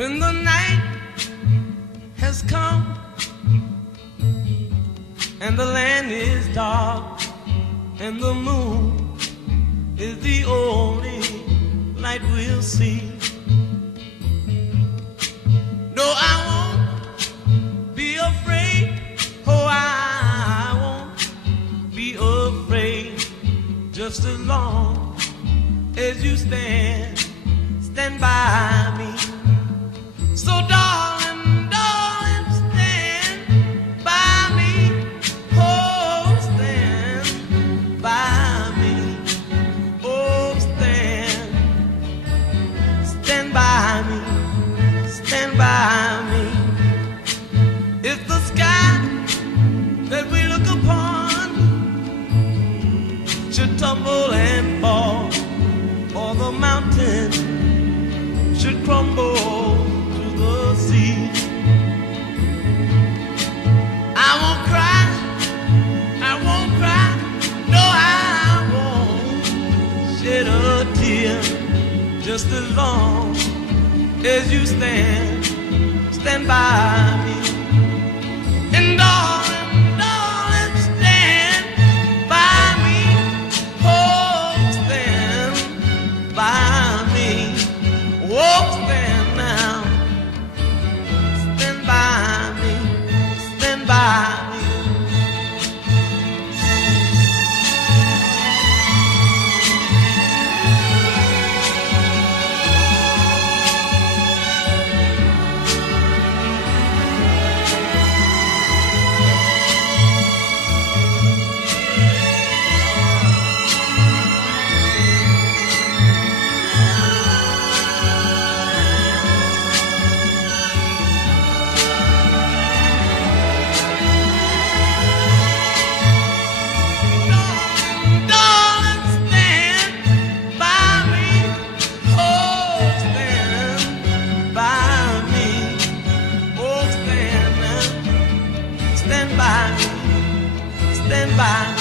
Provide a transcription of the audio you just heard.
When the night has come and the land is dark and the moon is the only light we'll see. No, I won't be afraid. Oh, I won't be afraid. Just as long as you stand by me. So darling, darling, stand by me. Oh, stand by me. Oh, stand by me. Stand by me. If the sky that we look upon should tumble and fall, or the mountain should crumble to the sea, I won't cry, I won't cry, no, I won't shed a tear. Just as long as you stand by me. And darling, darling, stand by me. Oh, stand by me. Oh, stand now. Stand by me. Stand by me. Stand by me, stand by me.